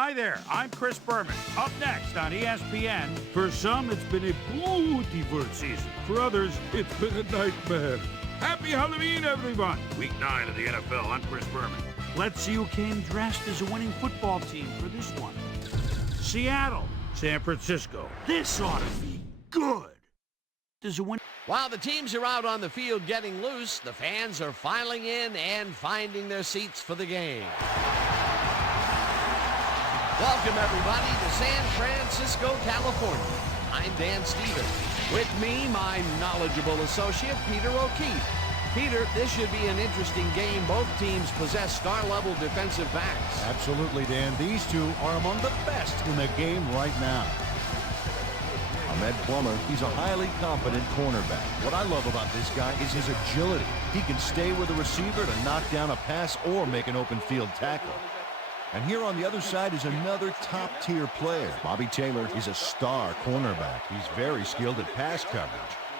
Hi there, I'm Chris Berman. Up next on ESPN, for some it's been a beautiful season. For others, it's been a nightmare. Happy Halloween, everyone! Week 9 of the NFL, I'm Chris Berman. Let's see who came dressed as a winning football team for this one. Seattle, San Francisco. This ought to be good. Does a win? While the teams are out on the field getting loose, the fans are filing in and finding their seats for the game. Welcome, everybody, to San Francisco, California. I'm Dan Stevens. With me, my knowledgeable associate, Peter O'Keefe. Peter, this should be an interesting game. Both teams possess star-level defensive backs. Absolutely, Dan. These two are among the best in the game right now. Ahmed Plummer, he's a highly competent cornerback. What I love about this guy is his agility. He can stay with a receiver to knock down a pass or make an open field tackle. And here on the other side is another top-tier player. Bobby Taylor is a star cornerback. He's very skilled at pass coverage.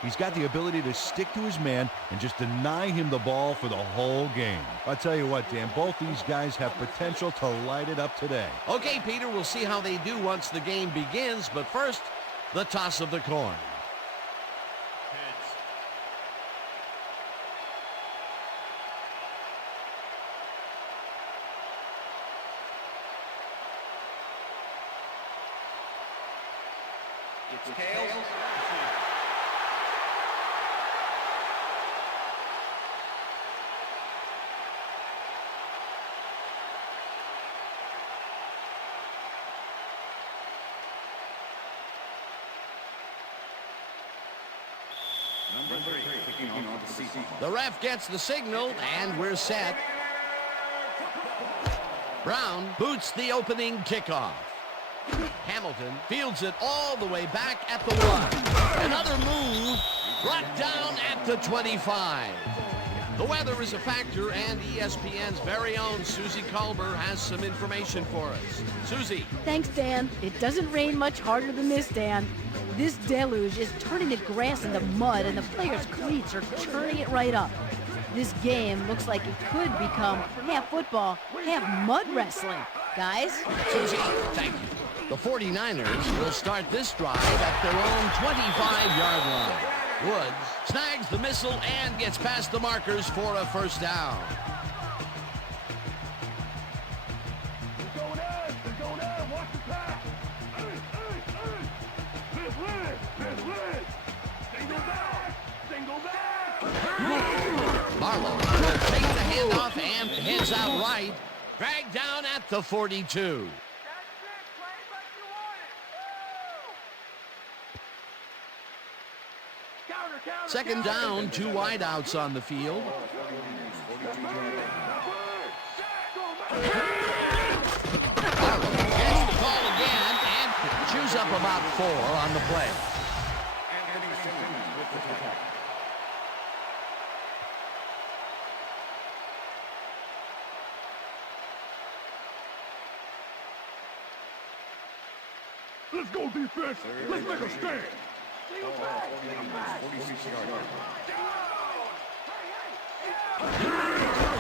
He's got the ability to stick to his man and just deny him the ball for the whole game. I tell you what, Dan, both these guys have potential to light it up today. Okay, Peter, we'll see how they do once the game begins, but first, the toss of the coin. It's tails. Number 3, kicking off the Seahawks. The ref gets the signal, and we're set. Brown boots the opening kickoff. Hamilton fields it all the way back at the 1. Another move brought down at the 25. The weather is a factor, and ESPN's very own Susie Culber has some information for us. Susie. Thanks, Dan. It doesn't rain much harder than this, Dan. This deluge is turning the grass into mud, and the players' cleats are churning it right up. This game looks like it could become half football, half mud wrestling. Guys? Susie, thank you. The 49ers will start this drive at their own 25-yard line. Woods snags the missile and gets past the markers for a first down. Watch the pass. Marlowe will take the handoff and heads out right. Dragged down at the 42. Second down, 2 wideouts on the field. Marlowe gets the call again and chews up about 4 on the play. Let's go defense. Let's make a stand.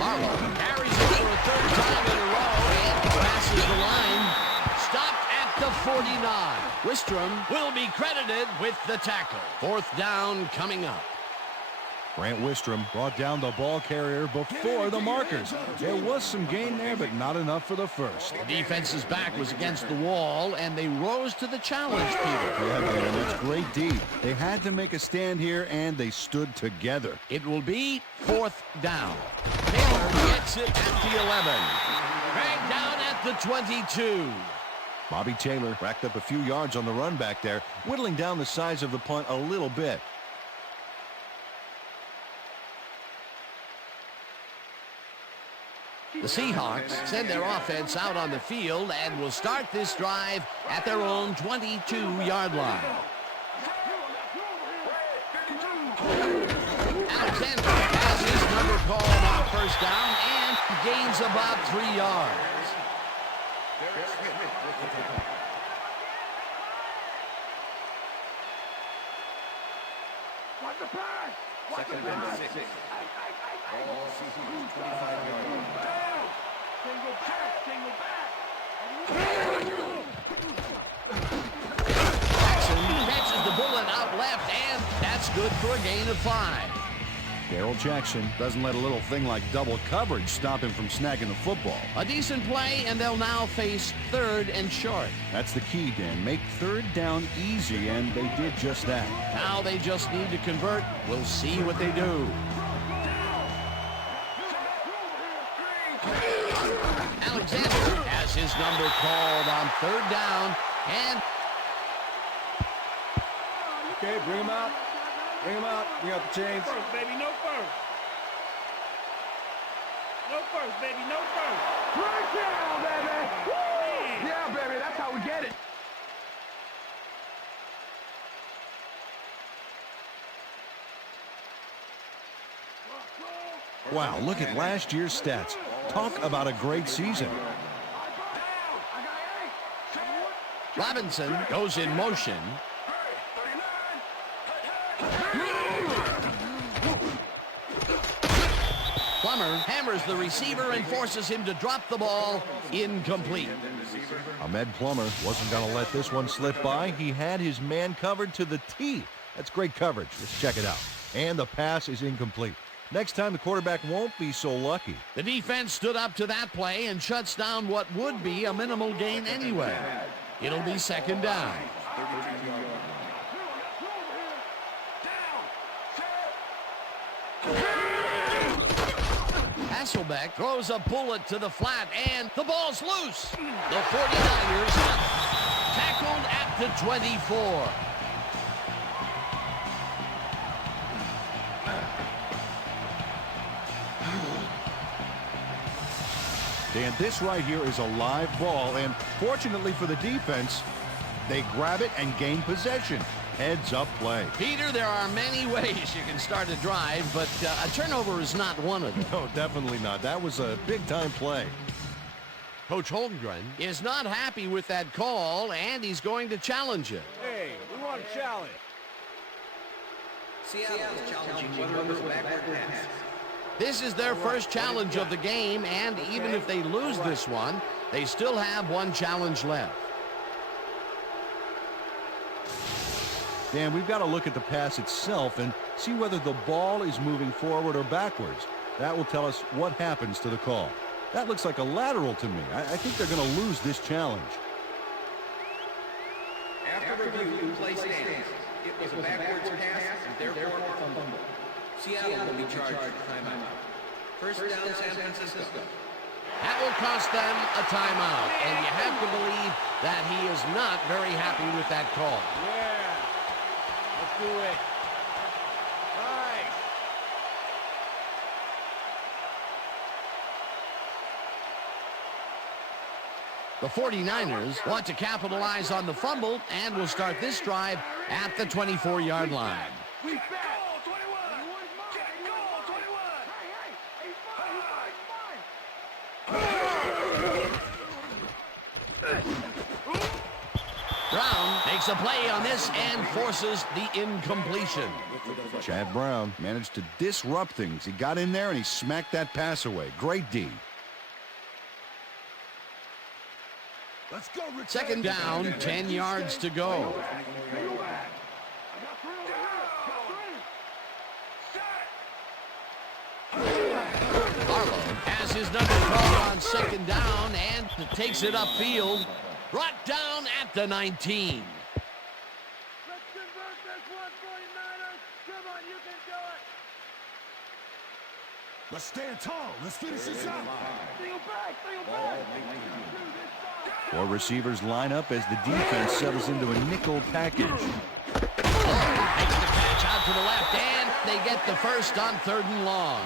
Marlowe carries it for a 3rd time in a row and passes the line. Stopped at the 49. Wistrom will be credited with the tackle. 4th down coming up. Grant Wistrom brought down the ball carrier before the markers. There was some gain there, but not enough for the first. The defense's back was against the wall, and they rose to the challenge, Peter. Yeah, man, that's great D. They had to make a stand here, and they stood together. It will be 4th down. Taylor gets it at the 11. Dragged down at the 22. Bobby Taylor racked up a few yards on the run back there, whittling down the size of the punt a little bit. The Seahawks send their offense out on the field and will start this drive at their own 22-yard line. Alexander has his number called on 1st down and gains about 3 yards. Watch the pass. Second and 6. Ball Seahawks 25-yard line. Single back. good for a gain of 5. Darrell Jackson doesn't let a little thing like double coverage stop him from snagging the football. A decent play, and they'll now face 3rd and short. That's the key, Dan. Make 3rd down easy, and they did just that. Now they just need to convert. We'll see what they do. Alexander has his number called on 3rd down, and okay, bring him out. Bring him out. Bring out the chains. First, baby, no first. No first, baby, no first. Right down, baby. Woo! Yeah, baby, that's how we get it. Wow, look at last year's stats. Talk about a great season. Robinson goes in motion. Plummer hammers the receiver and forces him to drop the ball. Incomplete. Ahmed Plummer wasn't going to let this one slip by. He had his man covered to the T. That's great coverage. Let's check it out. And the pass is incomplete. Next time, the quarterback won't be so lucky. The defense stood up to that play and shuts down what would be a minimal gain anyway. It'll be 2nd down. Hasselbeck throws a bullet to the flat, and the ball's loose. The 49ers tackled at the 24. Dan, this right here is a live ball, and fortunately for the defense, they grab it and gain possession. Heads up play. Peter, there are many ways you can start a drive, but a turnover is not one of them. No, definitely not. That was a big-time play. Coach Holmgren is not happy with that call, and he's going to challenge it. Hey, we want a challenge. Seattle is challenging you on this backward pass. This is their first challenge of the game, and even if they lose this one, they still have one challenge left. Dan, we've got to look at the pass itself and see whether the ball is moving forward or backwards. That will tell us what happens to the call. That looks like a lateral to me. I think they're going to lose this challenge. After review, play stands. It was a backwards pass and therefore a fumble. Seattle will be charged with timeout. First down, San Francisco. That will cost them a timeout, and you have to believe that he is not very happy with that call. Yeah. Let's do it. Nice. The 49ers want to capitalize on the fumble and will start this drive at the 24-yard line. We back. Goal, 21. Get goal, 21. Brown makes a play on this and forces the incompletion. Chad Brown managed to disrupt things. He got in there and he smacked that pass away. Great D. Let's go, Rick. 2nd down, 10 yards to go. Barlow has his number called on 2nd down and takes it upfield. Brought down at the 19. Let's convert this one, 49ers. Come on, you can do it. Let's stand tall. Let's finish this out. Steal back, steal back. Four receivers line up as the defense settles into a nickel package. Makes the catch out to the left, and they get the first on 3rd and long.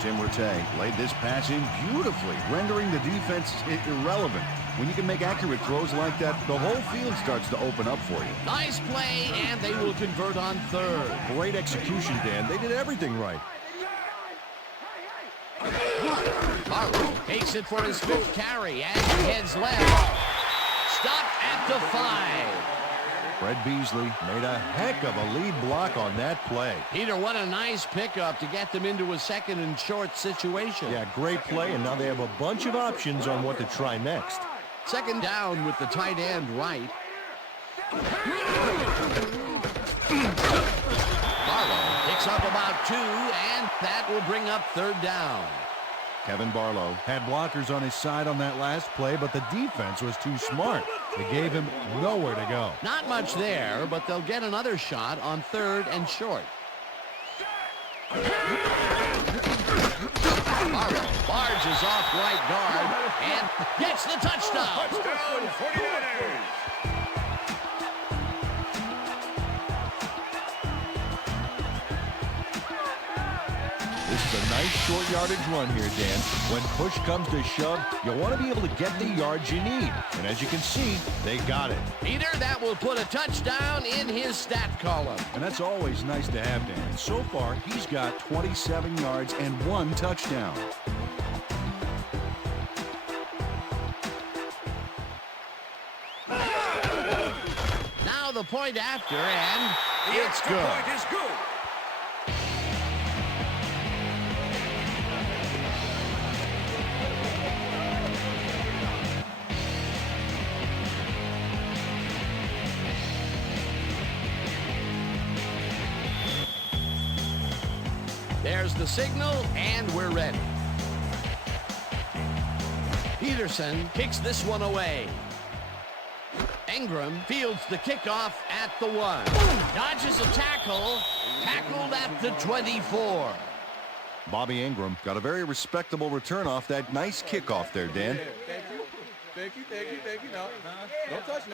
Tim Rattay laid this pass in beautifully, rendering the defense irrelevant. When you can make accurate throws like that, the whole field starts to open up for you. Nice play, and they will convert on 3rd. Great execution, Dan. They did everything right. Barlow takes it for his 5th carry as he heads left. Stopped at the 5. Fred Beasley made a heck of a lead block on that play. Peter, what a nice pickup to get them into a 2nd and short situation. Yeah, great play, and now they have a bunch of options on what to try next. 2nd down with the tight end right. picks up about 2, and that will bring up third down. Kevin Barlow had blockers on his side on that last play, but the defense was too smart. They gave him nowhere to go. Not much there, but they'll get another shot on 3rd and short. Barlow barges off right guard and gets the touchdown. Touchdown, 49ers. This is a nice short yardage run here, Dan. When push comes to shove, you want to be able to get the yards you need. And as you can see, they got it. Peter, that will put a touchdown in his stat column. And that's always nice to have, Dan. So far, he's got 27 yards and 1 touchdown. Now the point after, and it's good. The point is good. There's the signal, and we're ready. Peterson kicks this one away. Ingram fields the kickoff at the 1. Dodges a tackle. Tackled at the 24. Bobby Ingram got a very respectable return off that nice kickoff there, Dan. Thank you. Thank you, thank you, thank you. No, don't touch me.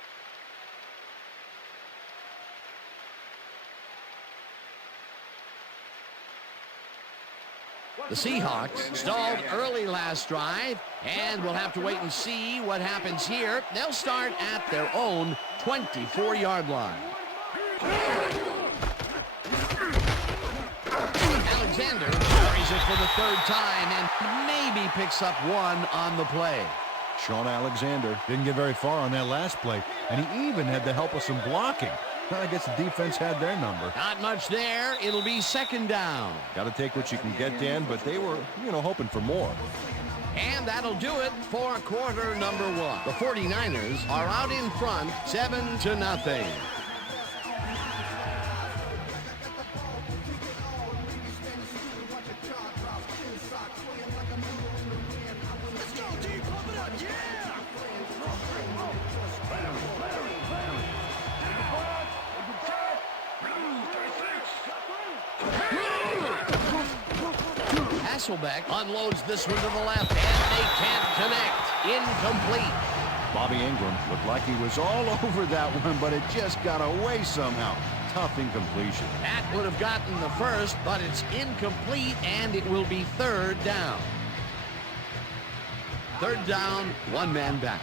The Seahawks stalled early last drive, and we'll have to wait and see what happens here. They'll start at their own 24-yard line. Alexander carries it for the 3rd time and maybe picks up 1 on the play. Sean Alexander didn't get very far on that last play, and he even had the help of some blocking. I guess the defense had their number. Not much there. It'll be 2nd down. Got to take what you can get, Dan, but they were, hoping for more. And that'll do it for quarter number 1. The 49ers are out in front, 7-0. Hasselbeck unloads this one to the left, and they can't connect. Incomplete. Bobby Ingram looked like he was all over that one, but it just got away somehow. Tough incompletion. That would have gotten the first, but it's incomplete, and it will be 3rd down. 3rd down, 1 man back.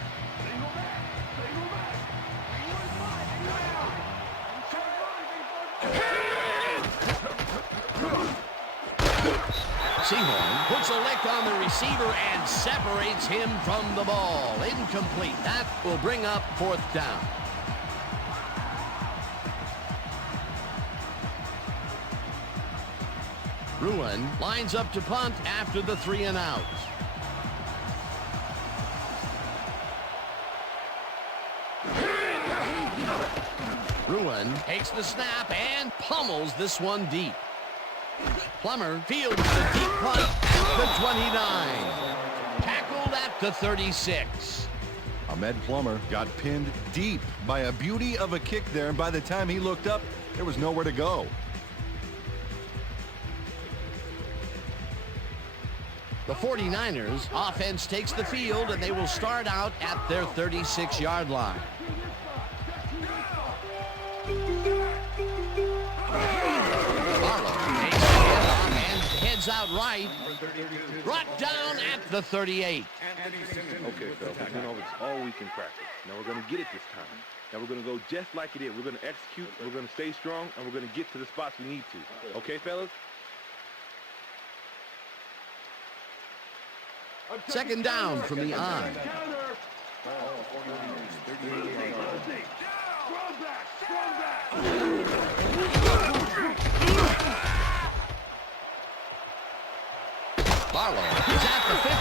Seahawks puts a lick on the receiver and separates him from the ball. Incomplete. That will bring up 4th down. Ruin lines up to punt after the 3 and out. Ruin takes the snap and pummels this one deep. Plummer fields the deep punt at the 29. Tackled at the 36. Ahmed Plummer got pinned deep by a beauty of a kick there, and by the time he looked up, there was nowhere to go. The 49ers offense takes the field, and they will start out at their 36-yard line. Barlow takes the handoff and heads out right. Brought down at the 38. Okay, fellas, it's all we can practice. Now we're going to get it this time. Now we're going to go just like it is. We're going to execute, we're going to stay strong, and we're going to get to the spots we need to. Okay, fellas? 2nd down from the eye. Barlow is at the 50,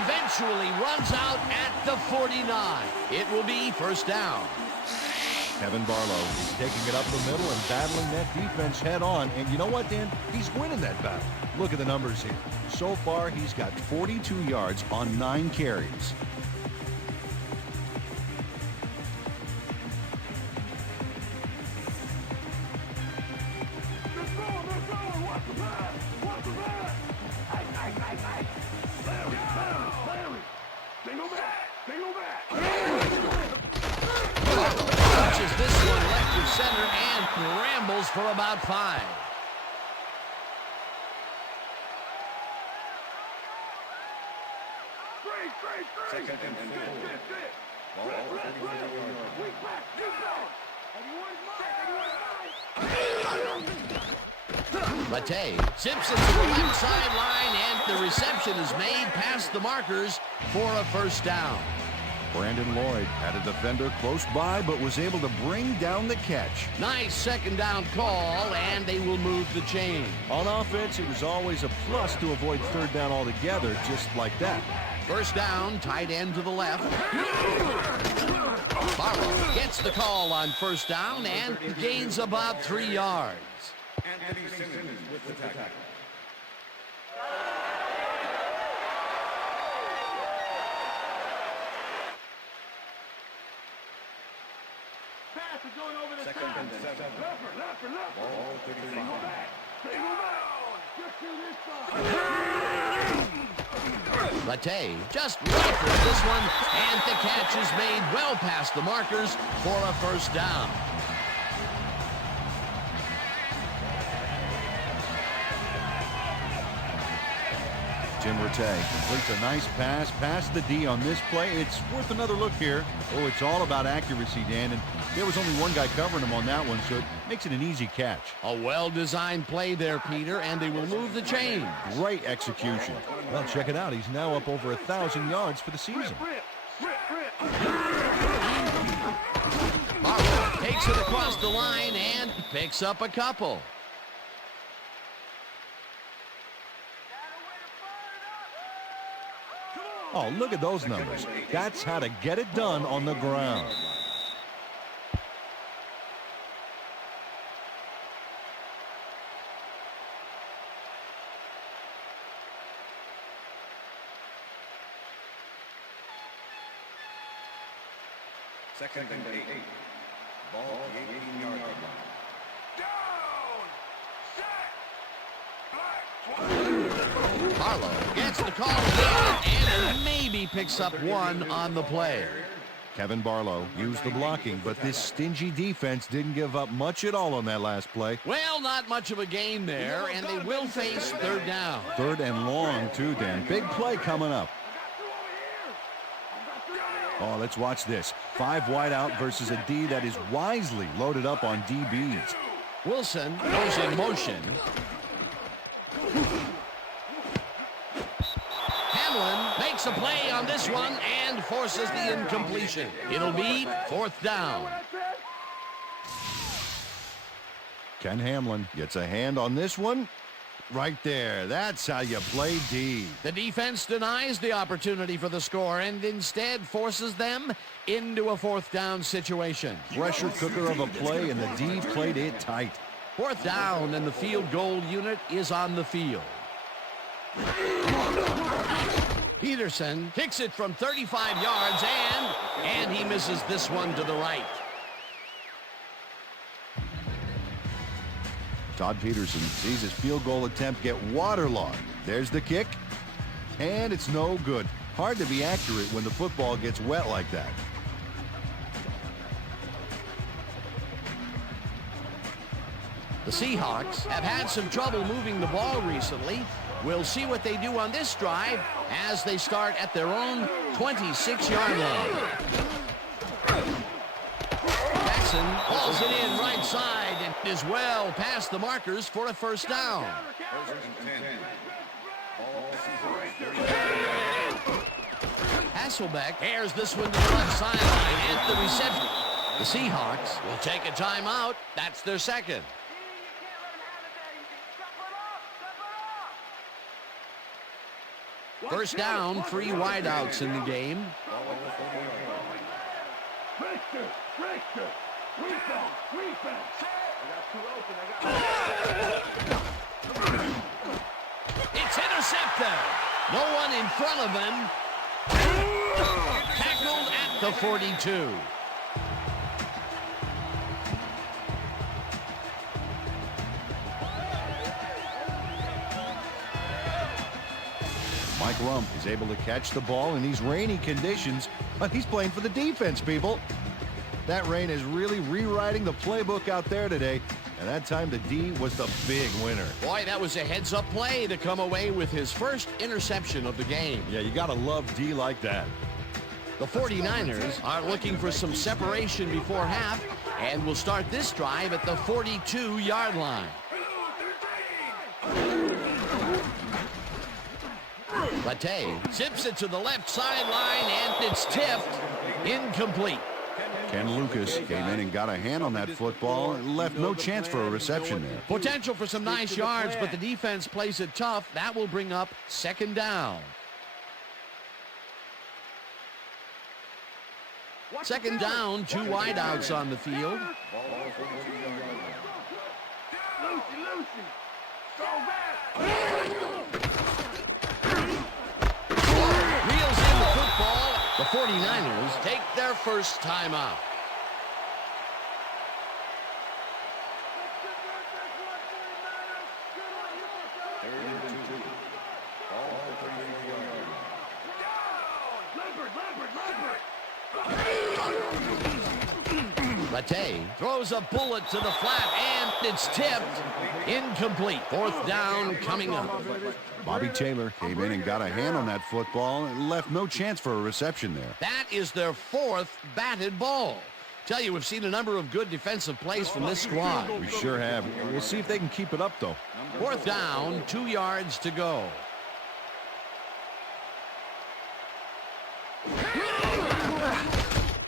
eventually runs out at the 49. It will be 1st down. Kevin Barlow is taking it up the middle and battling that defense head on. And you know what, Dan? He's winning that battle. Look at the numbers here. So far, he's got 42 yards on 9 carries. Launches this one left to center and rambles for about 5. Second and 4. Matei zips it to the left sideline, and the reception is made past the markers for a first down. Brandon Lloyd had a defender close by, but was able to bring down the catch. Nice second down call, and they will move the chain. On offense, it was always a plus to avoid third down altogether, just like that. First down, tight end to the left. Barlow gets the call on first down and gains about 3 yards. Anthony Simmons with the tackle. Pass is going over the Second top. and 7. Leper. Ball 35. Single back. Just to this side. Matei just rifles this one, and the catch is made well past the markers for a first down. Jim Rattay completes a nice pass past the D on this play. It's worth another look here. Oh, it's all about accuracy, Dan, and there was only one guy covering him on that one, so it makes it an easy catch. A well-designed play there, Peter, and they will move the chain. Great execution. Well, check it out. He's now up over 1,000 yards for the season. Barlow takes it across the line and picks up a couple. Oh, look at those numbers. That's how to get it done on the ground. Second and 8. Ball 18-yard line. Barlow gets the call again and maybe picks up one on the play. Kevin Barlow used the blocking, but this stingy defense didn't give up much at all on that last play. Well, not much of a gain there, and they will face third down. Third and long, too, Dan. Big play coming up. Oh, let's watch this. 5 wide out versus a D that is wisely loaded up on DBs. Wilson goes in motion. Hamlin makes a play on this one and forces the incompletion. It'll be fourth down. Ken Hamlin gets a hand on this one. Right there. That's how you play D. The defense denies the opportunity for the score and instead forces them into a fourth down situation. Pressure cooker of a play, and the D played it tight. Fourth down, and the field goal unit is on the field. Peterson kicks it from 35 yards, and he misses this one to the right. Todd Peterson sees his field goal attempt get waterlogged. There's the kick, and it's no good. Hard to be accurate when the football gets wet like that. The Seahawks have had some trouble moving the ball recently. We'll see what they do on this drive as they start at their own 26-yard line. Jackson hauls it in right side and is well past the markers for a first down. Hasselbeck airs this one to the left sideline at the reception. The Seahawks will take a timeout. That's their second. First down, 3 wideouts in the game. It's intercepted. No one in front of him. Tackled at the 42. Mike Rump is able to catch the ball in these rainy conditions, but he's playing for the defense, people. That rain is really rewriting the playbook out there today, and that time the D was the big winner. Boy, that was a heads-up play to come away with his first interception of the game. Yeah, you got to love D like that. The 49ers are looking for some separation before half and will start this drive at the 42-yard line. Latte zips it to the left sideline, and it's tipped. Incomplete. Ken Lucas came in and got a hand on that football and left no chance for a reception there. Potential for some nice yards, but the defense plays it tough. That will bring up second down. Second down, 2 wideouts on the field. Reels in the football. The 49ers take their first time out. Latte throws a bullet to the flat, and it's tipped. Incomplete. Fourth down coming up. Bobby Taylor came in and got a hand on that football and left no chance for a reception there. That is their fourth batted ball. Tell you, we've seen a number of good defensive plays from this squad. We sure have. We'll see if they can keep it up, though. Fourth down, 2 yards to go.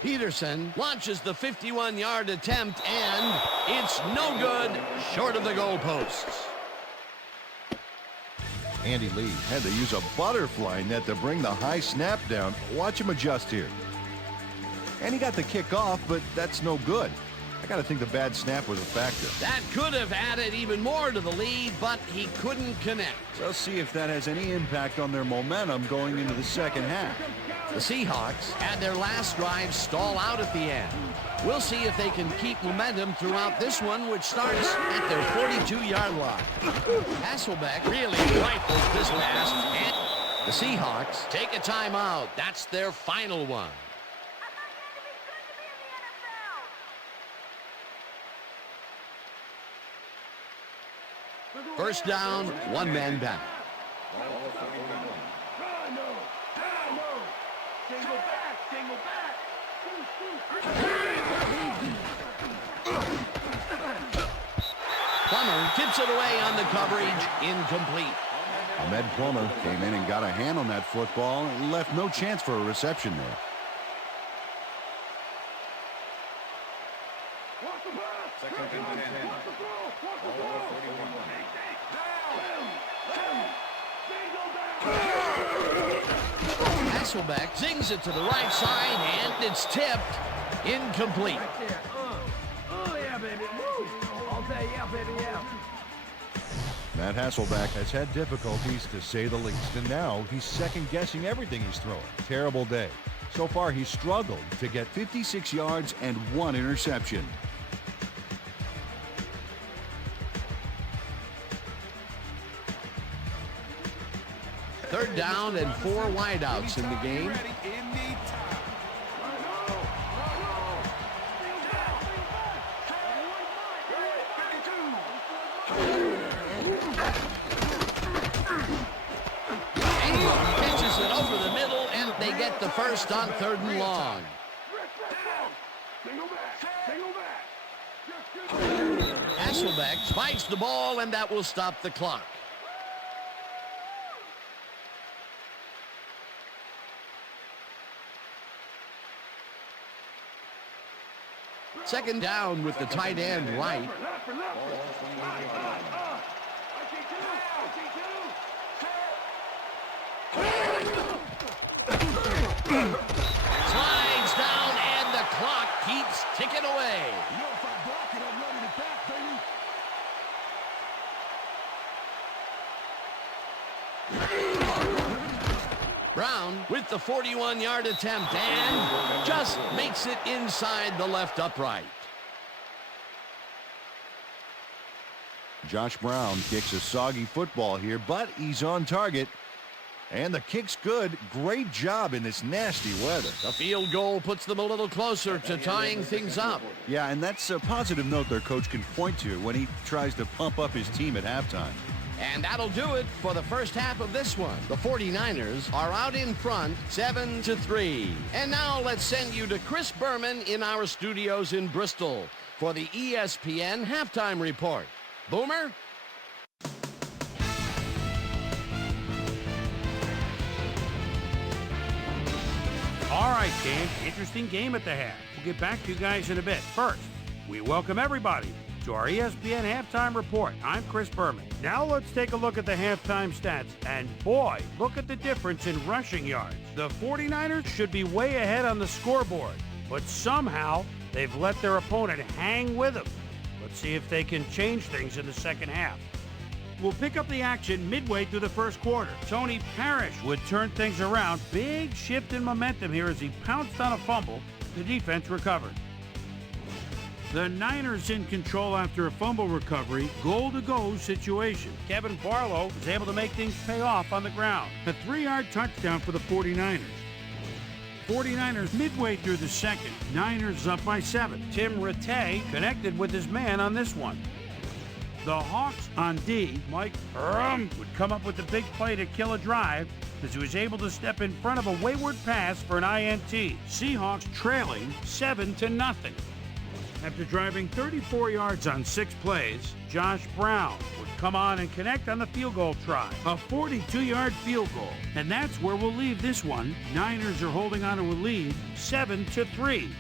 Peterson launches the 51-yard attempt, and it's no good, short of the goalposts. Andy Lee had to use a butterfly net to bring the high snap down. Watch him adjust here. And he got the kick off, but that's no good. I got to think the bad snap was a factor. That could have added even more to the lead, but he couldn't connect. We'll see if that has any impact on their momentum going into the second half. The Seahawks had their last drive stall out at the end. We'll see if they can keep momentum throughout this one, which starts at their 42-yard line. Hasselbeck really rifles this pass, and the Seahawks take a timeout. That's their final one. First down, 1 man back. Plummer tips it away on the coverage. Incomplete. Ahmed Plummer came in and got a hand on that football and left no chance for a reception there. Hasselbeck zings it to the right side, and it's tipped. Incomplete. Matt Hasselbeck has had difficulties, to say the least, and now he's second-guessing everything he's throwing. Terrible day. So far, he's struggled to get 56 yards and 1 interception. Third down and 4 wideouts in the game. Pitches it over the middle, and they get the first on 3rd and long. Hasselbeck spikes the ball, and that will stop the clock. Second down with the tight end right. Slides down, and the clock keeps ticking away. You know, if I block it, I'm running it back, baby. Brown with the 41-yard attempt and just makes it inside the left upright. Josh Brown kicks a soggy football here, but he's on target. And the kick's good. Great job in this nasty weather. The field goal puts them a little closer to tying things up. Yeah, and that's a positive note their coach can point to when he tries to pump up his team at halftime. And that'll do it for the first half of this one. The 49ers are out in front 7-3. And now let's send you to Chris Berman in our studios in Bristol for the ESPN halftime report. Boomer? All right, Dan, interesting game at the half. We'll get back to you guys in a bit. First, we welcome everybody to our ESPN Halftime Report. I'm Chris Berman. Now let's take a look at the halftime stats. And boy, look at the difference in rushing yards. The 49ers should be way ahead on the scoreboard, but somehow they've let their opponent hang with them. Let's see if they can change things in the second half. We'll pick up the action midway through the first quarter. Tony Parrish would turn things around. Big shift in momentum here as he pounced on a fumble. The defense recovered. The Niners in control after a fumble recovery. Goal-to-go situation. Kevin Barlow was able to make things pay off on the ground. A 3-yard touchdown for the 49ers. 49ers midway through the second. Niners up by 7. Tim Rattay connected with his man on this one. The Hawks on D, Mike would come up with the big play to kill a drive as he was able to step in front of a wayward pass for an INT. Seahawks trailing 7-0. After driving 34 yards on 6 plays, Josh Brown would come on and connect on the field goal try. A 42-yard field goal. And that's where we'll leave this one. Niners are holding on to a lead, 7-3.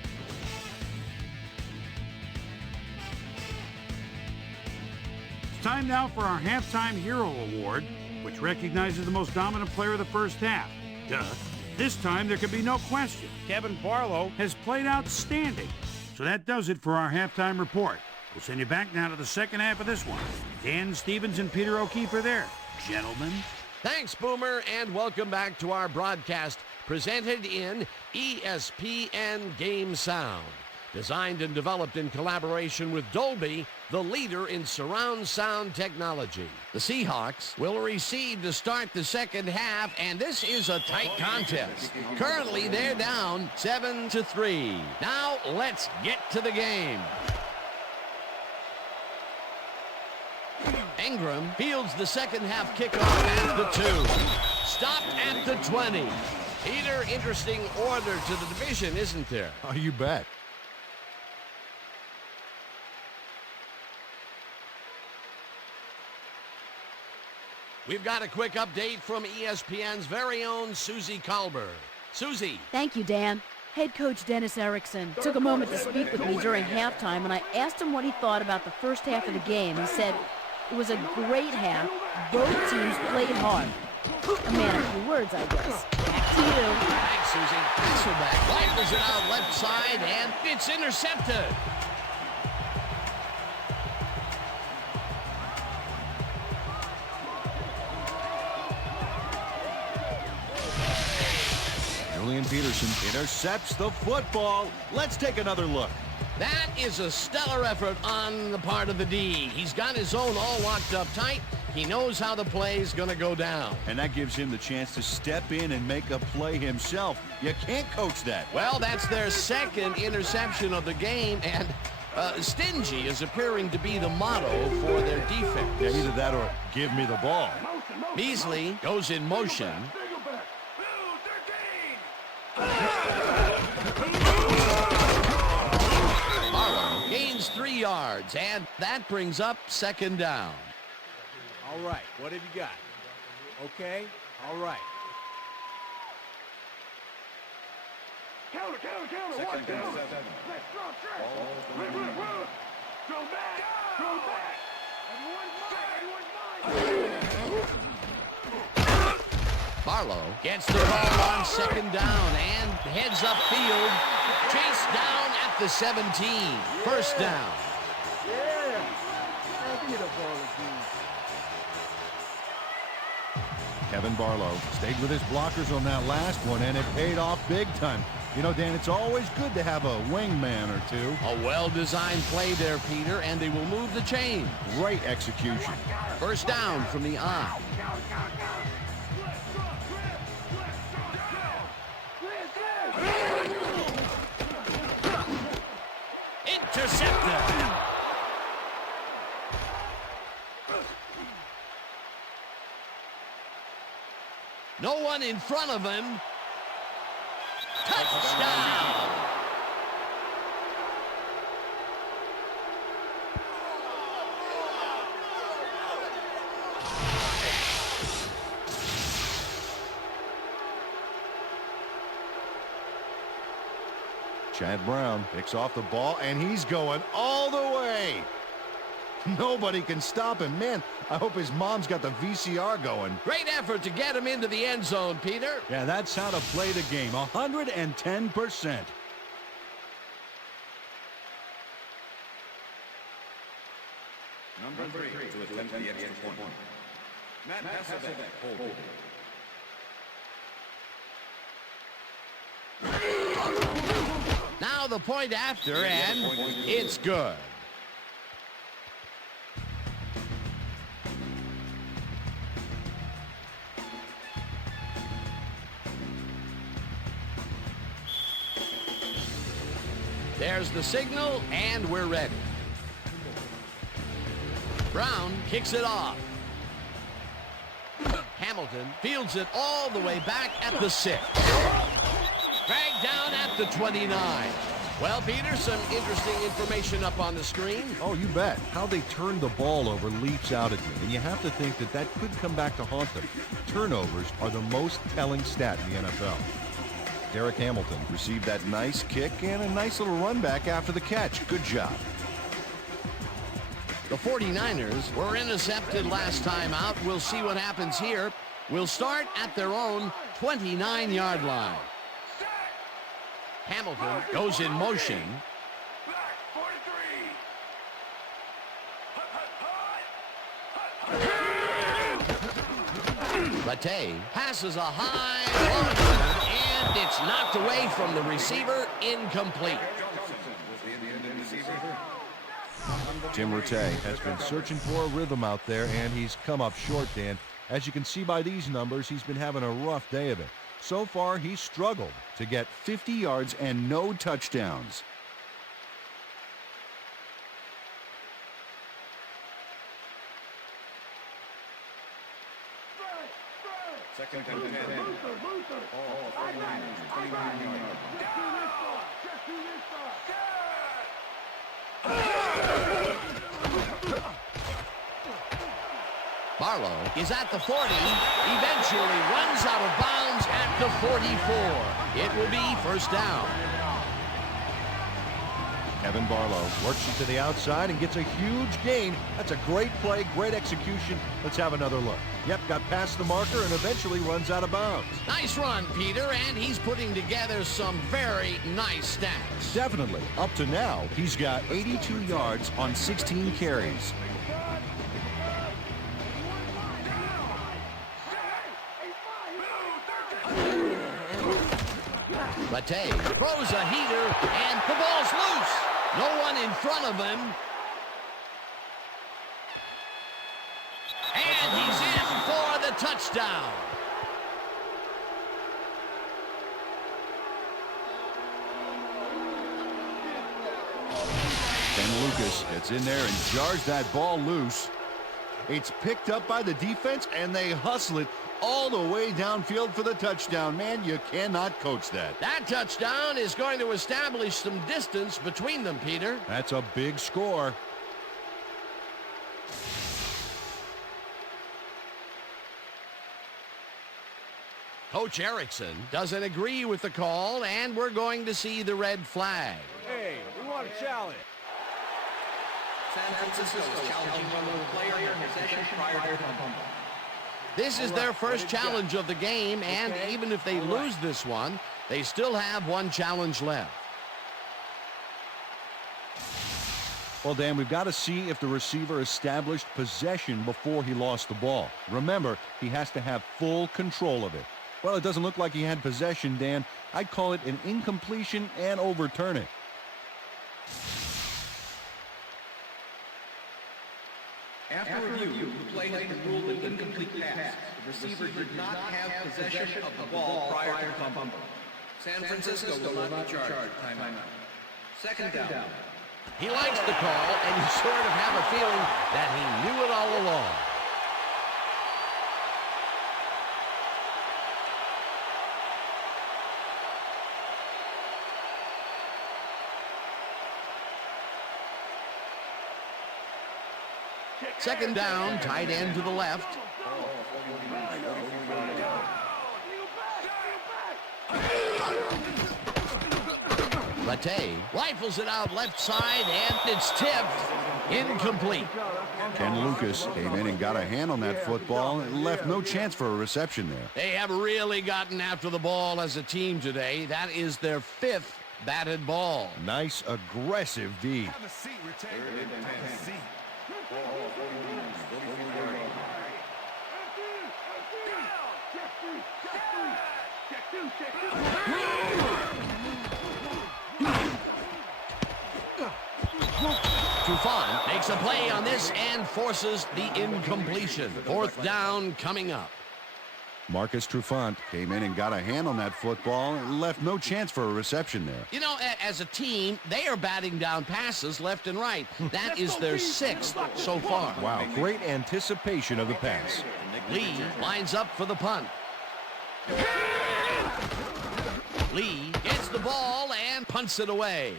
It's time now for our Halftime Hero Award, which recognizes the most dominant player of the first half. Duh. This time there can be no question. Kevin Barlow has played outstanding. So that does it for our halftime report. We'll send you back now to the second half of this one. Dan Stevens and Peter O'Keefe are there. Gentlemen. Thanks, Boomer, and welcome back to our broadcast presented in ESPN Game Sound. Designed and developed in collaboration with Dolby, the leader in surround sound technology. The Seahawks will receive to start the second half, and this is a tight contest. Currently, they're down 7-3. Now, let's get to the game. Ingram fields the second half kickoff at the 2. Stopped at the 20. Peter, interesting order to the division, isn't there? Oh, you bet. We've got a quick update from ESPN's very own Susie Kalber. Susie. Thank you, Dan. Head coach Dennis Erickson took a moment to speak with me during halftime, and I asked him what he thought about the first half of the game. He said, it was a great half. Both teams played hard. A man of few words, I guess. Back to you. Thanks, Susie. Hasselbeck rifles it out left side, and it's intercepted. Julian Peterson intercepts the football. Let's take another look. That is a stellar effort on the part of the D. He's got his zone all locked up tight. He knows how the play is going to go down. And that gives him the chance to step in and make a play himself. You can't coach that. Well, that's their second interception of the game, and stingy is appearing to be the motto for their defense. Yeah, either that or give me the ball. Beasley goes in motion. Barlow gains 3 yards, and that brings up second down. All right, what have you got? Okay, all right. Counter, watch down. Let's drop track. Run. Go back. Everyone's mine. Barlow gets the ball on second down and heads upfield. Chased down at the 17. First down. Yeah. Man, give me the ball again. Kevin Barlow stayed with his blockers on that last one, and it paid off big time. You know, Dan, it's always good to have a wingman or two. A well-designed play there, Peter, and they will move the chain. Great execution. First down from the I. Intercepted. No one in front of him. Touchdown. Chad Brown picks off the ball, and he's going all the way. Nobody can stop him. Man, I hope his mom's got the VCR going. Great effort to get him into the end zone, Peter. Yeah, that's how to play the game. 110%. Number 3 to attempt the extra point. Matt Hasselbeck, hold. Now the point after, and it's good. There's the signal, and we're ready. Brown kicks it off. Hamilton fields it all the way back at the 6. Dragged down at the 29. Well, Peter, some interesting information up on the screen. Oh, you bet. How they turn the ball over leaps out at you, and you have to think that that could come back to haunt them. Turnovers are the most telling stat in the NFL. Derek Hamilton received that nice kick and a nice little run back after the catch. Good job. The 49ers were intercepted last time out. We'll see what happens here. We'll start at their own 29-yard line. Hamilton goes in motion. Latte passes a high long one, and it's knocked away from the receiver, incomplete. Tim Rattay has been searching for a rhythm out there, and he's come up short, Dan. As you can see by these numbers, he's been having a rough day of it. So far, he's struggled to get 50 yards and no touchdowns. Second and 10. All 49ers, 29 yards. Barlow is at the 40, eventually runs out of bounds at the 44. It will be first down. Kevin Barlow works it to the outside and gets a huge gain. That's a great play, great execution. Let's have another look. Yep, got past the marker and eventually runs out of bounds. Nice run, Peter, and he's putting together some very nice stats. Definitely. Up to now, he's got 82 yards on 16 carries. Latte throws a heater, and the ball's loose. No one in front of him. And he's in for the touchdown. Ben Lucas gets in there and jars that ball loose. It's picked up by the defense, and they hustle it all the way downfield for the touchdown. Man, you cannot coach that. That touchdown is going to establish some distance between them, Peter. That's a big score. Coach Erickson doesn't agree with the call, and we're going to see the red flag. Hey, we want a challenge. San Francisco is challenging one player in possession prior to the fumble. This is their first challenge of the game, and even if they lose this one, they still have one challenge left. Well, Dan, we've got to see if the receiver established possession before he lost the ball. Remember, he has to have full control of it. Well, it doesn't look like he had possession, Dan. I'd call it an incompletion and overturn it. After review, the play has been ruled an incomplete pass. The receiver did not have possession of the ball prior to the fumble. San Francisco will not be charged. Timeout. Second down. He likes the call, and you sort of have a feeling that he knew it all along. Second down, tight end to the left. Latte rifles it out left side, and it's tipped. Incomplete. Ken Lucas came in and got a hand on that football and left no chance for a reception there. They have really gotten after the ball as a team today. That is their 5th batted ball. Nice, aggressive D. Have a seat, retain. Have a seat. Trufant makes a play on this and forces the incompletion. 4th down coming up. Marcus Trufant came in and got a hand on that football and left no chance for a reception there. You know, as a team, they are batting down passes left and right. That is their 6th so far. Wow, great anticipation of the pass. Lee lines up for the punt. Lee gets the ball and punts it away.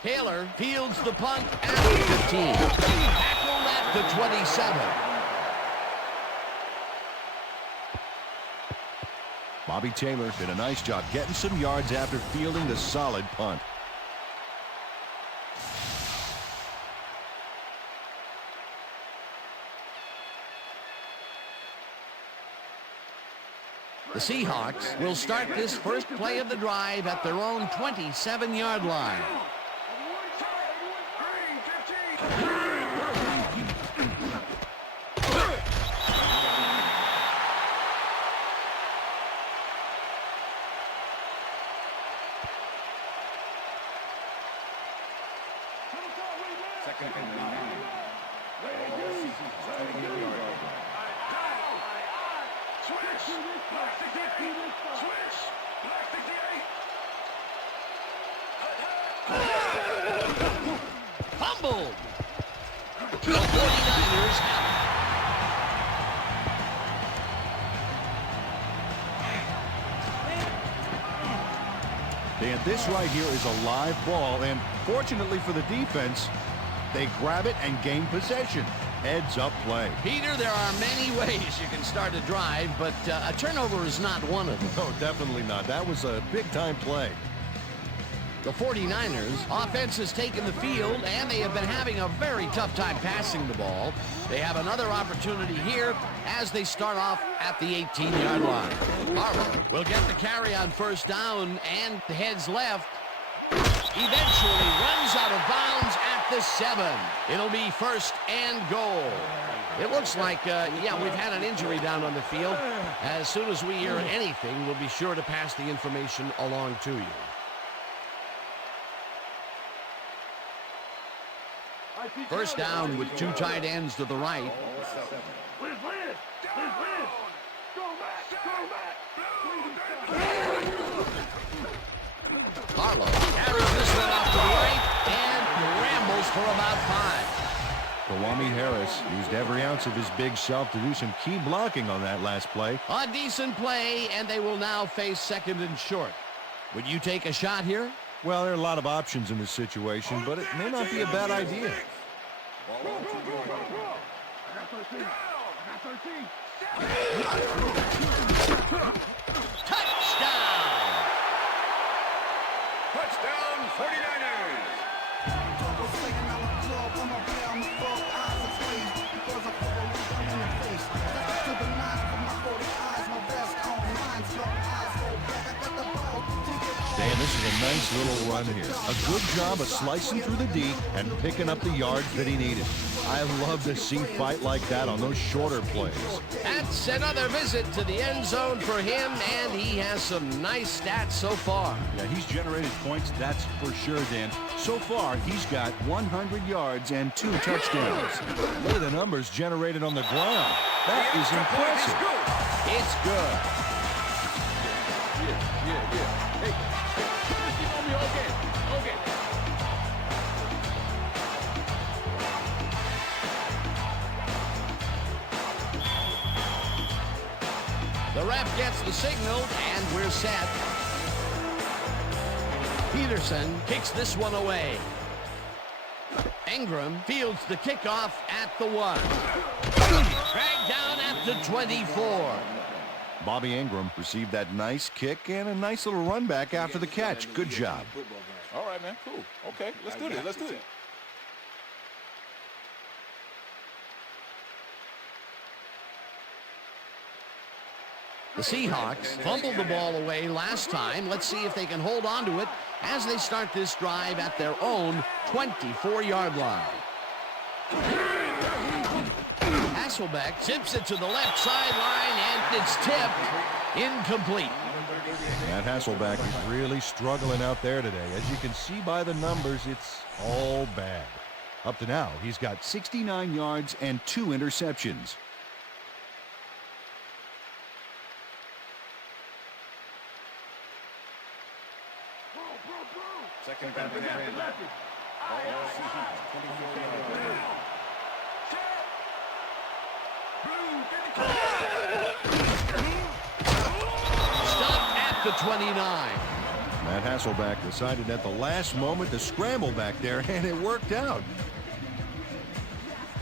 Taylor fields the punt at the 15. Tackled at the 27. Bobby Taylor did a nice job getting some yards after fielding the solid punt. The Seahawks will start this first play of the drive at their own 27-yard line. Second and 9. Fumbled. The 49ers have it. And this right here is a live ball, and fortunately for the defense, they grab it and gain possession. Heads up play. Peter, there are many ways you can start a drive, but a turnover is not one of them. No, definitely not. That was a big-time play. The 49ers offense has taken the field, and they have been having a very tough time passing the ball. They have another opportunity here as they start off at the 18-yard line. Harlow will get the carry on first down and heads left. Eventually runs out of bounds at the 7. It'll be 1st and goal. It looks like, we've had an injury down on the field. As soon as we hear anything, we'll be sure to pass the information along to you. First down with 2 tight ends to the right. Harlow carries this one off to the right and rambles for about 5. Kawami Harris used every ounce of his big self to do some key blocking on that last play. A decent play, and they will now face 2nd and short. Would you take a shot here? Well, there are a lot of options in this situation, but it may not be a bad idea. Touchdown, 49ers! Dan, this is a nice little run here. A good job of slicing through the D and picking up the yards that he needed. I love to see fight like that on those shorter plays. That's another visit to the end zone for him, and he has some nice stats so far. Yeah, he's generated points, that's for sure, Dan. So far, he's got 100 yards and 2 touchdowns. Look at the numbers generated on the ground. That is impressive. It's good. Hey, just keep on me. Okay. The ref gets the signal, and we're set. Peterson kicks this one away. Ingram fields the kickoff at the 1. Dragged down at the 24. Bobby Ingram received that nice kick and a nice little run back after the catch. Good job. All right, man. Cool. Okay, let's do this. The Seahawks fumbled the ball away last time. Let's see if they can hold on to it as they start this drive at their own 24-yard line. Hasselbeck tips it to the left sideline, and it's tipped incomplete. That Hasselbeck is really struggling out there today. As you can see by the numbers, it's all bad. Up to now, he's got 69 yards and 2 interceptions. Second down and 10. All Seahawks, 24-yard line. Stopped at the 29. Matt Hasselbeck decided at the last moment to scramble back there, and it worked out.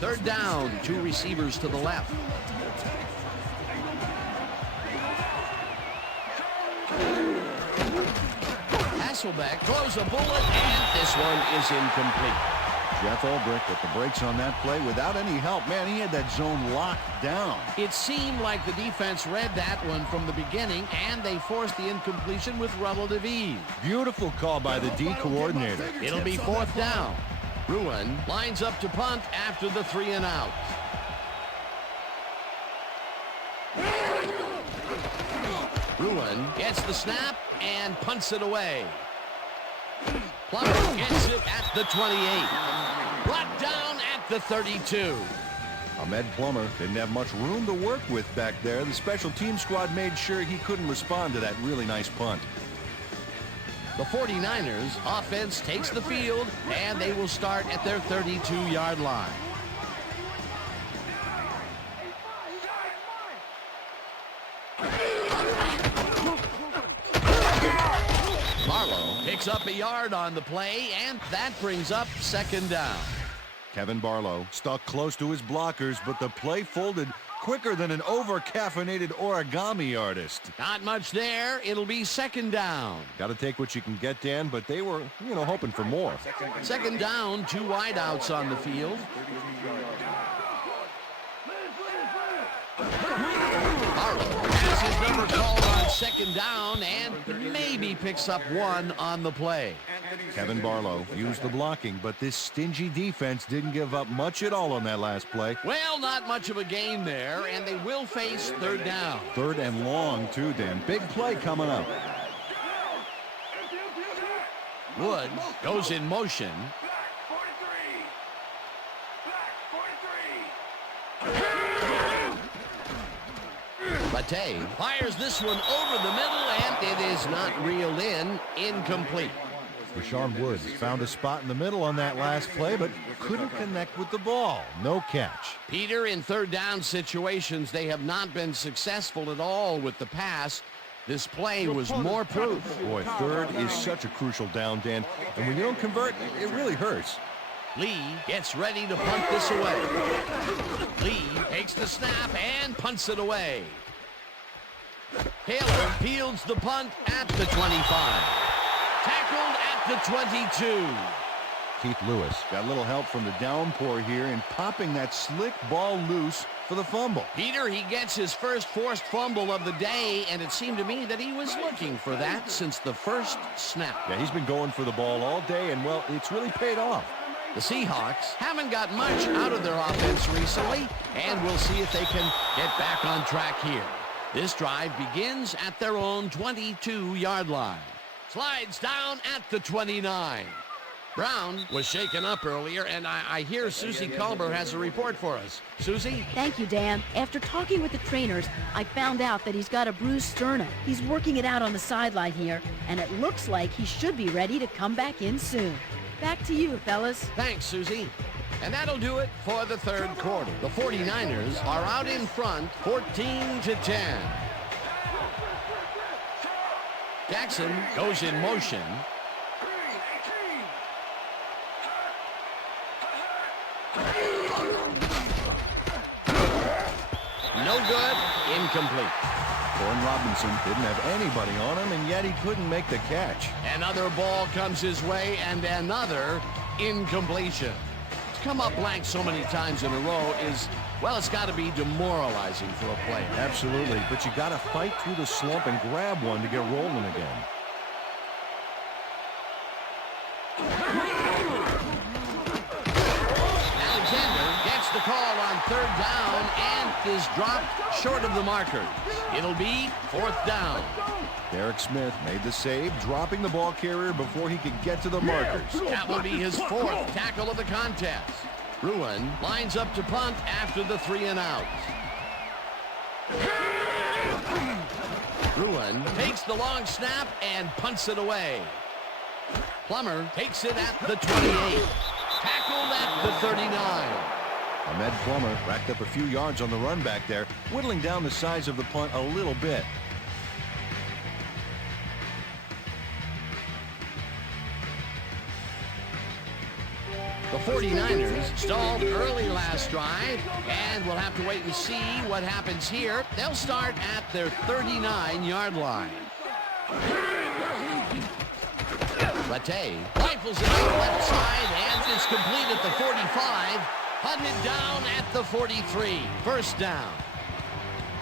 3rd down, 2 receivers to the left. Hasselbeck throws a bullet, and this one is incomplete. Jeff Ulbrich with the brakes on that play without any help. Man, he had that zone locked down. It seemed like the defense read that one from the beginning, and they forced the incompletion with relative ease. Beautiful call by the D coordinator. It'll be 4th down. Ruin lines up to punt after the 3 and out. Ruin gets the snap and punts it away. Plummer gets it at the 28. Brought down at the 32. Ahmed Plummer didn't have much room to work with back there. The special team squad made sure he couldn't respond to that really nice punt. The 49ers offense takes the field, and they will start at their 32-yard line. Barlow picks up a yard on the play, and that brings up 2nd down. Kevin Barlow stuck close to his blockers, but the play folded quicker than an over-caffeinated origami artist. Not much there. It'll be 2nd down. Got to take what you can get, Dan, but they were, hoping for more. 2nd down, 2 wideouts on the field. Barlow has his number called on 2nd down and maybe picks up 1 on the play. Kevin Barlow used the blocking, but this stingy defense didn't give up much at all on that last play. Well, not much of a gain there, and they will face 3rd down. 3rd and long, too, Dan. Big play coming up. Woods goes in motion. Bate fires this one over the middle, and it is not reeled in. Incomplete. Rashawn Woods found a spot in the middle on that last play, but couldn't connect with the ball. No catch. Peter, in 3rd down situations, they have not been successful at all with the pass. This play was more proof. Boy, 3rd is such a crucial down, Dan. And when you don't convert, it really hurts. Lee gets ready to punt this away. Lee takes the snap and punts it away. Taylor fields the punt at the 25. Tackled at the 22. Keith Lewis got a little help from the downpour here in popping that slick ball loose for the fumble. Peter, he gets his first forced fumble of the day, and it seemed to me that he was looking for that since the first snap. Yeah, he's been going for the ball all day, and, well, it's really paid off. The Seahawks haven't got much out of their offense recently, and we'll see if they can get back on track here. This drive begins at their own 22-yard line. Slides down at the 29. Brown was shaken up earlier, and I hear Susie Culber has a report for us. Susie? Thank you, Dan. After talking with the trainers, I found out that he's got a bruised sternum. He's working it out on the sideline here, and it looks like he should be ready to come back in soon. Back to you, fellas. Thanks, Susie. And that'll do it for the third quarter. The 49ers are out in front, 14-10. Jackson goes in motion. No good. Incomplete. Gordon Robinson didn't have anybody on him, and yet he couldn't make the catch. Another ball comes his way, and another incompletion. To come up blank so many times in a row is, well, it's got to be demoralizing for a player. Absolutely, but you got to fight through the slump and grab one to get rolling again. The call on third down and is dropped short of the marker. It'll be fourth down. Derek Smith made the save, dropping the ball carrier before he could get to the markers. That will be his fourth tackle of the contest. Bruin lines up to punt after the 3 and out. Bruin takes the long snap and punts it away. Plummer takes it at the 28. Tackled at the 39. Ahmed Plummer racked up a few yards on the run back there, whittling down the size of the punt a little bit. The 49ers stalled early last drive, and we'll have to wait and see what happens here. They'll start at their 39-yard line. Rattay rifles it on the left side, and it's complete at the 45. Hunted down at the 43. First down.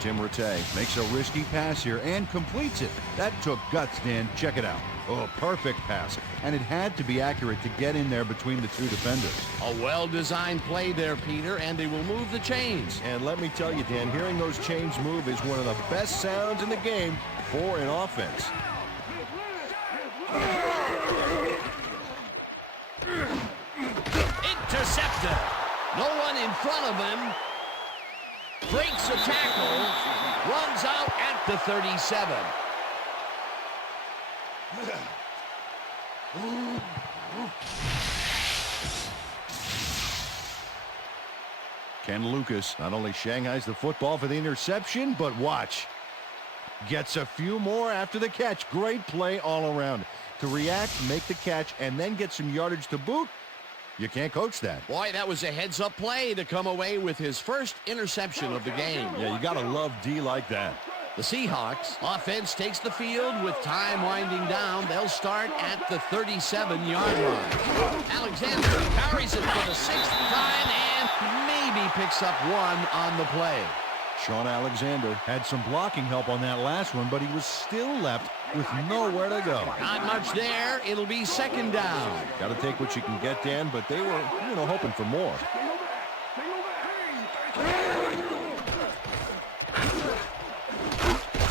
Tim Rattay makes a risky pass here and completes it. That took guts, Dan. Check it out. Oh, perfect pass. And it had to be accurate to get in there between the two defenders. A well-designed play there, Peter, and they will move the chains. And let me tell you, Dan, hearing those chains move is one of the best sounds in the game for an offense. Intercepted. No one in front of him. Breaks a tackle. Runs out at the 37. Ken Lucas not only shanghais the football for the interception, but watch. Gets a few more after the catch. Great play all around. To react, make the catch, and then get some yardage to boot. You can't coach that. Boy, that was a heads-up play to come away with his first interception of the game. Yeah, you got to love D like that. The Seahawks offense takes the field with time winding down. They'll start at the 37-yard line. Alexander carries it for the 6th time and maybe picks up one on the play. Sean Alexander had some blocking help on that last one, but he was still left with nowhere to go. Not much there. It'll be second down. Got to take what you can get, Dan, but they were, hoping for more.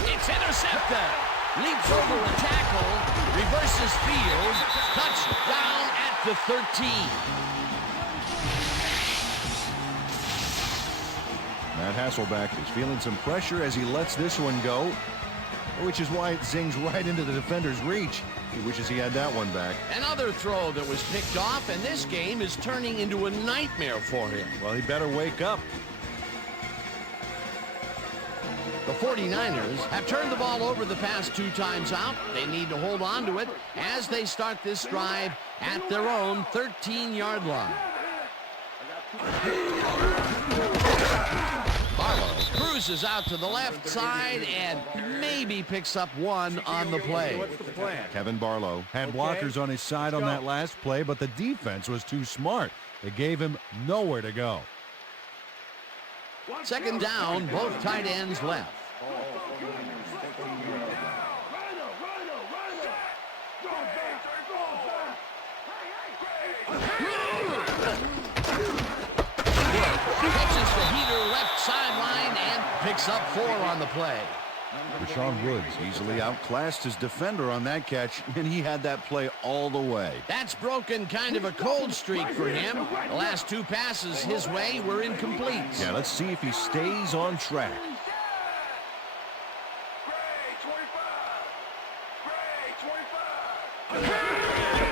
It's intercepted. Leaps over a tackle. Reverses field. Touchdown at the 13. Matt Hasselbeck is feeling some pressure as he lets this one go, which is why it zings right into the defender's reach. He wishes he had that one back. Another throw that was picked off, and this game is turning into a nightmare for him. Well, he better wake up. The 49ers have turned the ball over the past 2 times out. They need to hold on to it as they start this drive at their own 13-yard line. Barlow cruises out to the left side and maybe picks up one on the play. What's the plan? Kevin Barlow had blockers on his side on that last play, but the defense was too smart. It gave him nowhere to go. Second down, both tight ends left. Catches the heater left sideline and picks up 4 on the play. Rashawn Woods easily outclassed his defender on that catch, and he had that play all the way. That's broken kind of a cold streak for him. The last 2 passes his way were incomplete. Yeah, let's see if he stays on track.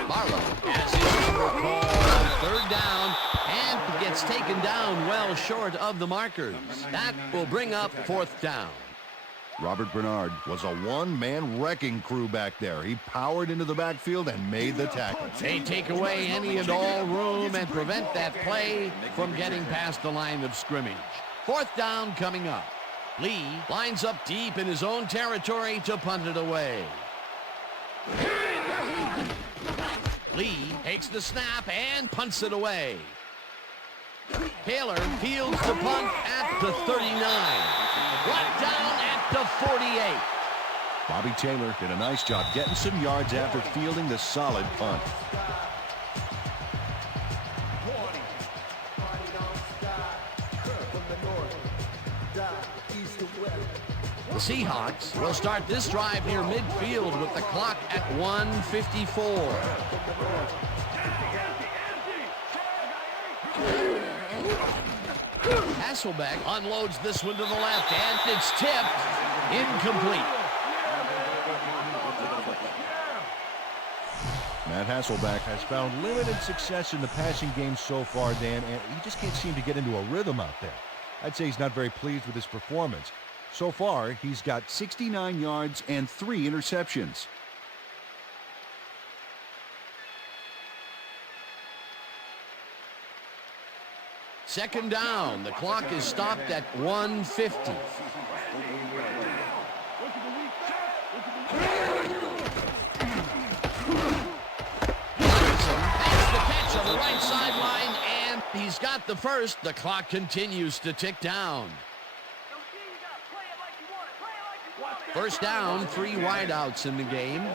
Barlow has his number called on 3rd down and gets taken down well short of the markers. That will bring up 4th down. Robert Bernard was a one-man wrecking crew back there. He powered into the backfield and made the tackle. They take away any and all room and prevent that play from getting past the line of scrimmage. 4th down coming up. Lee lines up deep in his own territory to punt it away. Lee takes the snap and punts it away. Taylor fields the punt at the 39. Brought down at the 48. Bobby Taylor did a nice job getting some yards after fielding the solid punt. The Seahawks will start this drive near midfield with the clock at 1:54. Hasselbeck unloads this one to the left, and it's tipped. Incomplete. Matt Hasselbeck has found limited success in the passing game so far, Dan, and he just can't seem to get into a rhythm out there. I'd say he's not very pleased with his performance. So far, he's got 69 yards and 3 interceptions. Second down. The clock is stopped at 1:50. That's the catch on the right sideline, and he's got the first. The clock continues to tick down. First down, 3 wideouts in the game.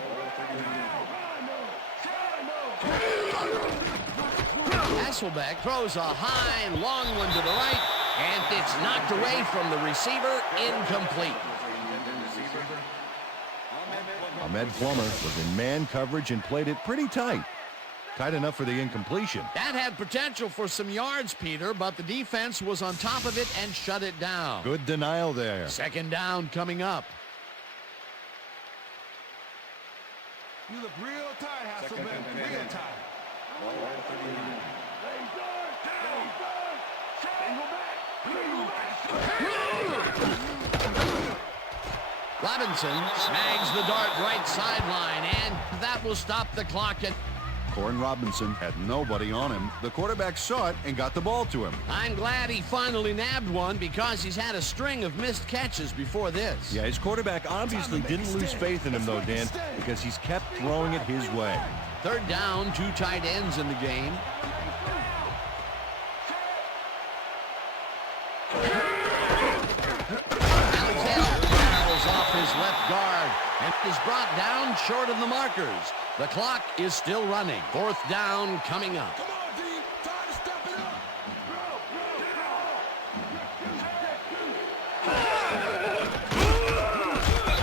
Hasselbeck throws a high, long one to the right, and it's knocked away from the receiver, incomplete. Ahmed Plummer was in man coverage and played it pretty tight. Tight enough for the incompletion. That had potential for some yards, Peter, but the defense was on top of it and shut it down. Good denial there. Second down coming up. You look real tired, Hasselbeck. Real tired. Robinson snags the dart right sideline, and that will stop the clock at... Corin Robinson had nobody on him. The quarterback saw it and got the ball to him. I'm glad he finally nabbed one because he's had a string of missed catches before this. Yeah, his quarterback obviously didn't lose faith in him, though, Dan, because he's kept throwing it his way. Third down, 2 tight ends in the game. Alexander barrels off his left guard and is brought down short of the markers. The clock is still running. 4th down coming up. Come on, D. Time to step it up.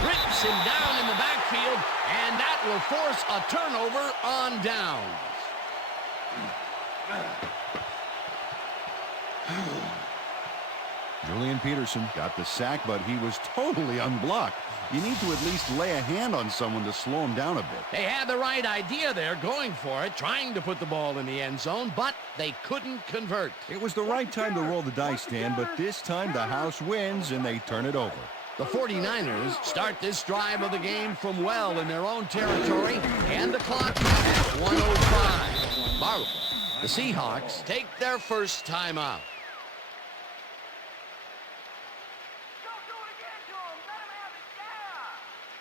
Rips him down in the backfield, and that will force a turnover on downs. Julian Peterson got the sack, but he was totally unblocked. You need to at least lay a hand on someone to slow him down a bit. They had the right idea there, going for it, trying to put the ball in the end zone, but they couldn't convert. It was the right time to roll the dice, Dan, but this time the house wins and they turn it over. The 49ers start this drive of the game from well in their own territory, and the clock at 1:05. Barlow. The Seahawks take their first time out.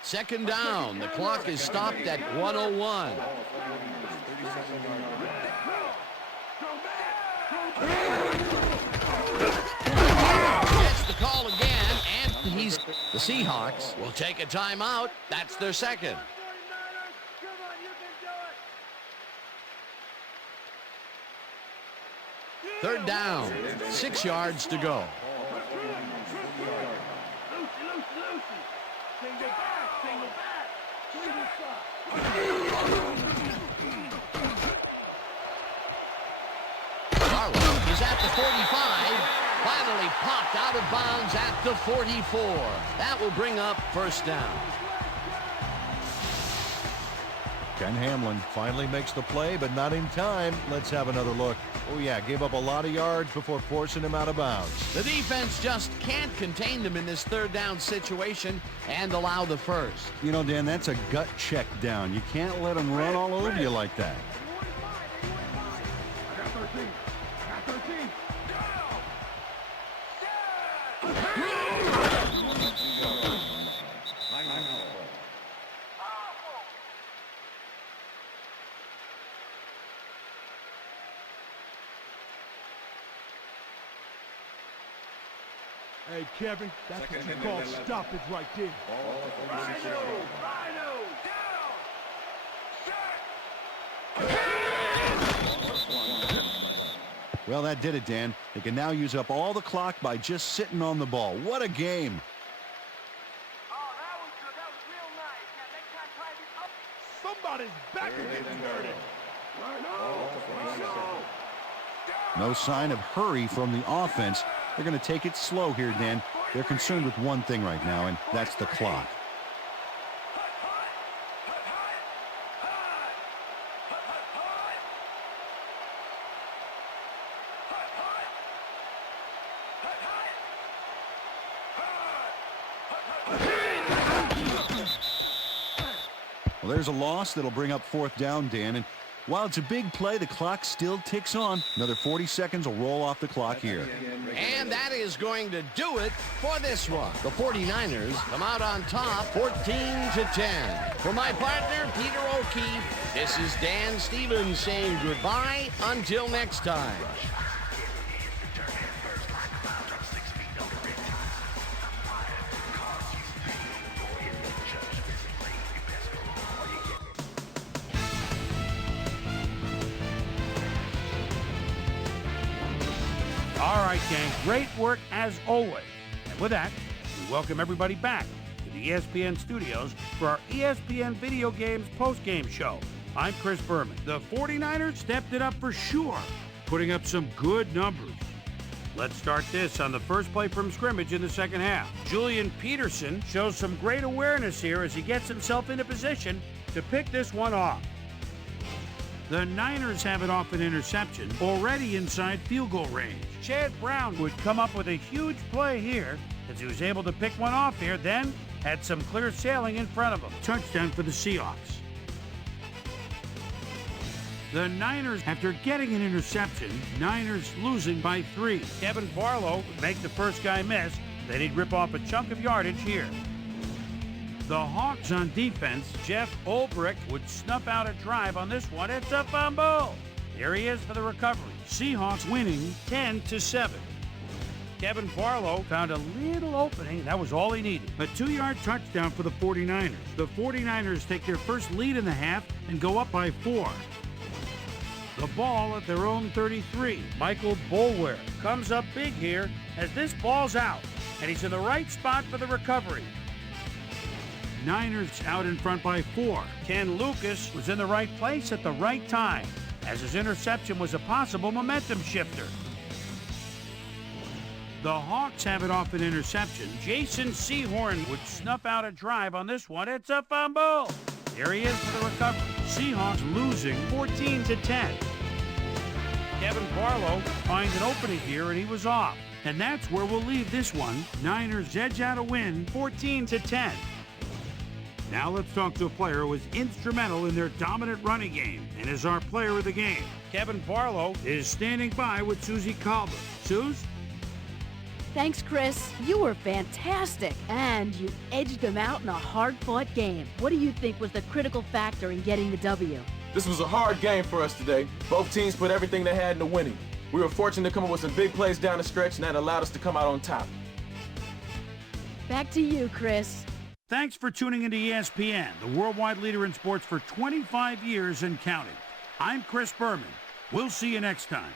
Second down. The clock is stopped at 1:01. Gets the call again, and the Seahawks will take a timeout. That's their second. Third down, 6 yards to go. Barlow is at the 45. Finally popped out of bounds at the 44. That will bring up first down. Ken Hamlin finally makes the play, but not in time. Let's have another look. Oh, yeah, gave up a lot of yards before forcing him out of bounds. The defense just can't contain them in this third down situation and allow the first. You know, Dan, that's a gut check down. You can't let them run all over you like that. Hey, Kevin, that's what you call stoppage right there. Well, that did it, Dan. They can now use up all the clock by just sitting on the ball. What a game. Somebody's back is getting dirty. No sign of hurry from the offense. They're going to take it slow here, Dan. They're concerned with one thing right now, and that's the clock. Well, there's a loss that'll bring up fourth down, Dan, and while it's a big play, the clock still ticks on. Another 40 seconds will roll off the clock here. And that is going to do it for this one. The 49ers come out on top 14-10. For my partner, Peter O'Keefe, this is Dan Stevens saying goodbye until next time. All right, gang, great work as always. And with that, we welcome everybody back to the ESPN studios for our ESPN Video Games post-game show. I'm Chris Berman. The 49ers stepped it up for sure, putting up some good numbers. Let's start this on the first play from scrimmage in the second half. Julian Peterson shows some great awareness here as he gets himself into position to pick this one off. The Niners have it off an interception, already inside field goal range. Chad Brown would come up with a huge play here as he was able to pick one off here, then had some clear sailing in front of him. Touchdown for the Seahawks. The Niners, after getting an interception, Niners losing by 3. Kevin Barlow would make the first guy miss, then he'd rip off a chunk of yardage here. The Hawks on defense, Jeff Ulbrich would snuff out a drive on this one. It's a fumble. There he is for the recovery. Seahawks winning 10-7. Kevin Barlow found a little opening. That was all he needed. A 2-yard touchdown for the 49ers. The 49ers take their first lead in the half and go up by 4. The ball at their own 33. Michael Boulware comes up big here as this ball's out, and he's in the right spot for the recovery. Niners out in front by 4. Ken Lucas was in the right place at the right time, as his interception was a possible momentum shifter. The Hawks have it off an interception. Jason Sehorn would snuff out a drive on this one. It's a fumble. There he is for the recovery. Seahawks losing 14-10. Kevin Barlow finds an opening here, and he was off. And that's where we'll leave this one. Niners edge out a win 14-10. Now let's talk to a player who was instrumental in their dominant running game and is our player of the game. Kevin Barlow is standing by with Susie Calder. Suze? Thanks, Chris. You were fantastic, and you edged them out in a hard-fought game. What do you think was the critical factor in getting the W? This was a hard game for us today. Both teams put everything they had into winning. We were fortunate to come up with some big plays down the stretch, and that allowed us to come out on top. Back to you, Chris. Thanks for tuning into ESPN, the worldwide leader in sports for 25 years and counting. I'm Chris Berman. We'll see you next time.